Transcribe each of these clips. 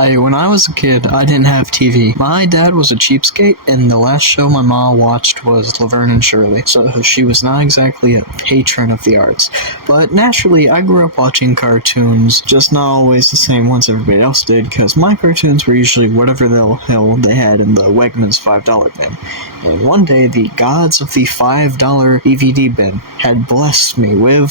Hi, when I was a kid, I didn't have TV. My dad was a cheapskate, and the last show my mom watched was Laverne and Shirley, so she was not exactly a patron of the arts. But naturally, I grew up watching cartoons, just not always the same ones everybody else did, because my cartoons were usually whatever the hell they had in the Wegmans $5 bin. And one day, the gods of the $5 DVD bin had blessed me with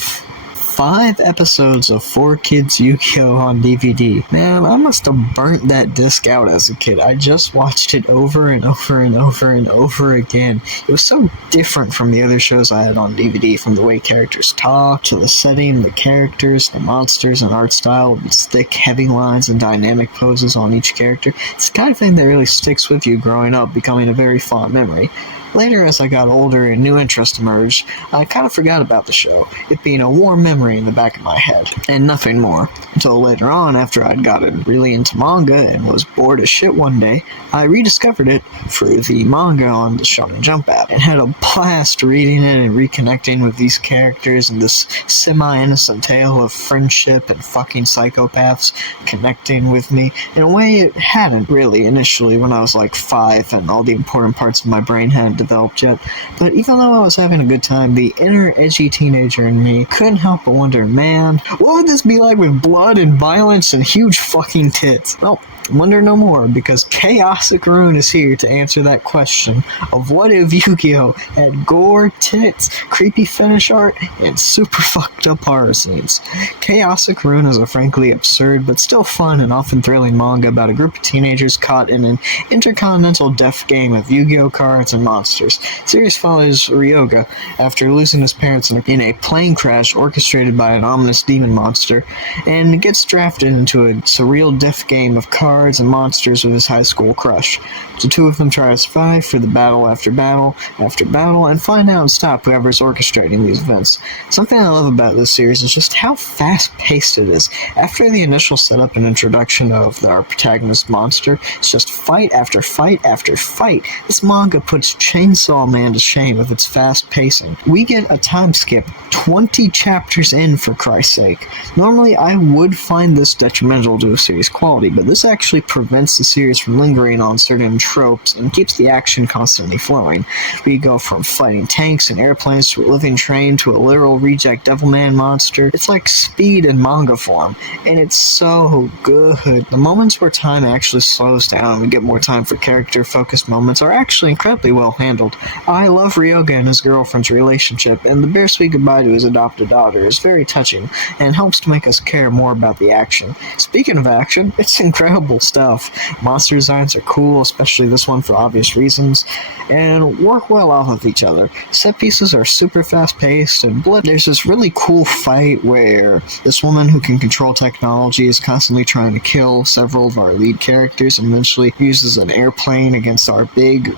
5 episodes of 4Kids Yu-Gi-Oh! On DVD. Man, I must have burnt that disc out as a kid. I just watched it over and over and over and over again. It was so different from the other shows I had on DVD, from the way characters talk, to the setting, the characters, the monsters, and art style, with its thick, heavy lines and dynamic poses on each character. It's the kind of thing that really sticks with you growing up, becoming a very fond memory. Later, as I got older and new interests emerged, I kind of forgot about the show, it being a warm memory in the back of my head, and nothing more. Until later on, after I'd gotten really into manga and was bored as shit one day, I rediscovered it through the manga on the Shonen Jump app, and had a blast reading it and reconnecting with these characters and this semi-innocent tale of friendship and fucking psychopaths connecting with me in a way it hadn't really initially when I was like 5 and all the important parts of my brain hadn't developed yet. But even though I was having a good time, the inner edgy teenager in me couldn't help but wonder, man, what would this be like with blood and violence and huge fucking tits? Well, wonder no more, because Chaosic Rune is here to answer that question of what if Yu-Gi-Oh! Had gore, tits, creepy fetish art, and super fucked up horror scenes. Chaosic Rune is a frankly absurd but still fun and often thrilling manga about a group of teenagers caught in an intercontinental death game of Yu-Gi-Oh! Cards and monsters. The series follows Ryoga after losing his parents in a plane crash orchestrated by an ominous demon monster, and gets drafted into a surreal death game of cards and monsters with his high school crush. The two of them try to survive through the battle after battle after battle and find out and stop whoever's orchestrating these events. Something I love about this series is just how fast-paced it is. After the initial setup and introduction of our protagonist monster, it's just fight after fight after fight. This manga puts Chainsaw Man to shame with its fast pacing. We get a time skip 20 chapters in, for Christ's sake. Normally, I would find this detrimental to a series' quality, but this actually prevents the series from lingering on certain tropes and keeps the action constantly flowing. We go from fighting tanks and airplanes to a living train to a literal reject Devilman monster. It's like Speed in manga form, and it's so good. The moments where time actually slows down and we get more time for character-focused moments are actually incredibly well handled. I love Ryoga and his girlfriend's relationship, and the bittersweet goodbye to his adopted daughter is very touching and helps to make us care more about the action. Speaking of action, it's incredible stuff. Monster designs are cool, especially this one for obvious reasons, and work well off of each other. Set pieces are super fast-paced and blood. There's this really cool fight where this woman who can control technology is constantly trying to kill several of our lead characters and eventually uses an airplane against our big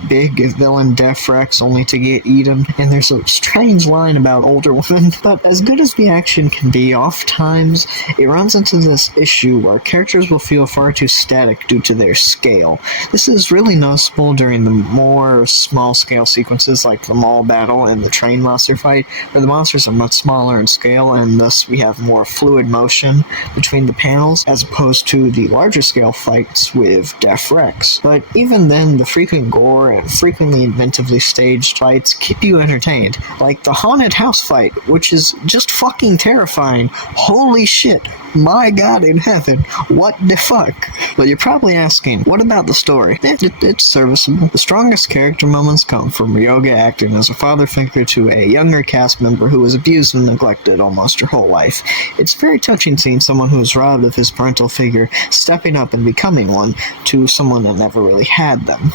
villain Death Rex only to get eaten. And there's a strange line about older women, but as good as the action can be, oftentimes it runs into this issue where characters will feel far too static due to their scale. This is really noticeable during the more small-scale sequences like the mall battle and the train monster fight, where the monsters are much smaller in scale and thus we have more fluid motion between the panels as opposed to the larger scale fights with Death Rex. But even then, the frequent gore and frequently inventively staged fights keep you entertained, like the haunted house fight, which is just fucking terrifying. Holy shit, my god in heaven, what the fuck? But you're probably asking, what about the story? It's serviceable. The strongest character moments come from Ryoga acting as a father figure to a younger cast member who was abused and neglected almost her whole life. It's very touching seeing someone who was robbed of his parental figure stepping up and becoming one to someone that never really had them.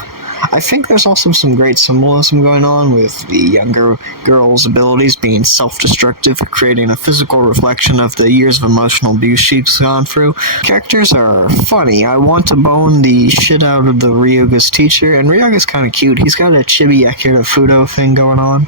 I think there's also some great symbolism going on with the younger girl's abilities being self-destructive, creating a physical reflection of the years of emotional abuse she's gone through. Characters are funny. I want to bone the shit out of the Ryoga's teacher, and Ryoga's kind of cute. He's got a Chibi Akira Fudo thing going on.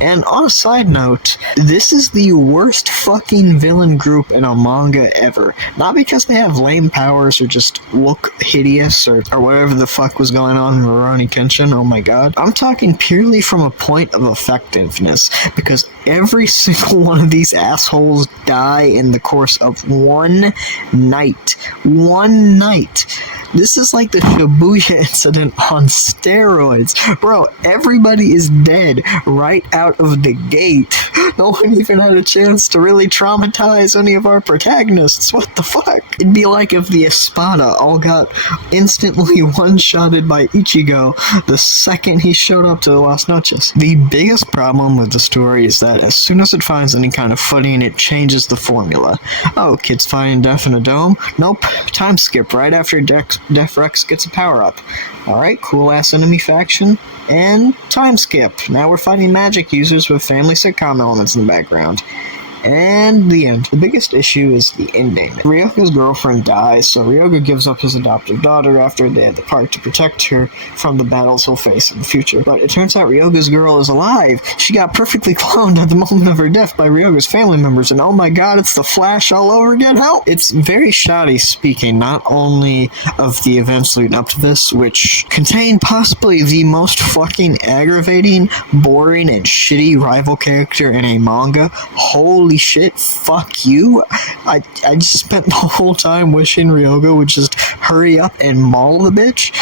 And on a side note, this is the worst fucking villain group in a manga ever. Not because they have lame powers or just look hideous or whatever the fuck was going on in Rurouni Kenshin, oh my god. I'm talking purely from a point of effectiveness, because every single one of these assholes die in the course of one night. One night. This is like the Shibuya incident on steroids. Bro, everybody is dead right out of the gate. No one even had a chance to really traumatize any of our protagonists. What the fuck? It'd be like if the Espada all got instantly one-shotted by Ichigo the second he showed up to Las Noches. The biggest problem with the story is that as soon as it finds any kind of footing, it changes the formula. Oh, kids fighting Death in a dome? Nope. Time skip right after Def Rex gets a power-up. Alright, cool-ass enemy faction. And time skip. Now we're fighting magic users with family sitcom elements in the background. And the end. The biggest issue is the ending. Ryoga's girlfriend dies, so Ryoga gives up his adoptive daughter after they had the park to protect her from the battles he'll face in the future. But it turns out Ryoga's girl is alive. She got perfectly cloned at the moment of her death by Ryoga's family members, and oh my god, it's the Flash all over again. Help! It's very shoddy speaking, not only of the events leading up to this, which contain possibly the most fucking aggravating, boring, and shitty rival character in a manga. Holy shit, fuck you. I just spent the whole time wishing Ryoga would just hurry up and maul the bitch.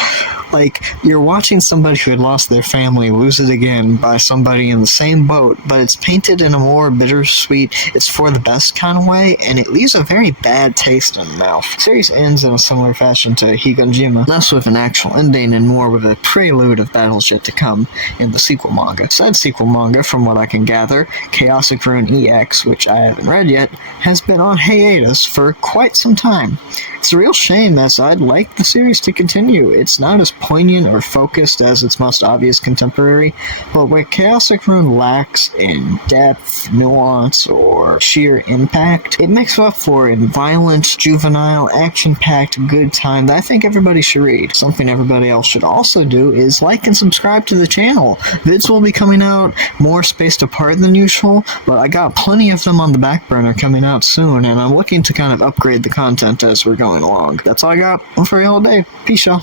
Like, you're watching somebody who had lost their family lose it again by somebody in the same boat, but it's painted in a more bittersweet, it's for the best kind of way, and it leaves a very bad taste in the mouth. The series ends in a similar fashion to Higanjima, less with an actual ending and more with a prelude of battles yet to come in the sequel manga. Said sequel manga, from what I can gather, Chaosic Rune EX, which I haven't read yet, has been on hiatus for quite some time. It's a real shame, as I'd like the series to continue. It's not as poignant or focused as its most obvious contemporary, but where Chaosic Rune lacks in depth, nuance, or sheer impact, it makes up for in violent, juvenile, action-packed good time that I think everybody should read. Something everybody else should also do is like and subscribe to the channel. Vids will be coming out more spaced apart than usual, but I got plenty of them on the back burner coming out soon, and I'm looking to kind of upgrade the content as we're going along. That's all I got for y'all today. Peace, y'all.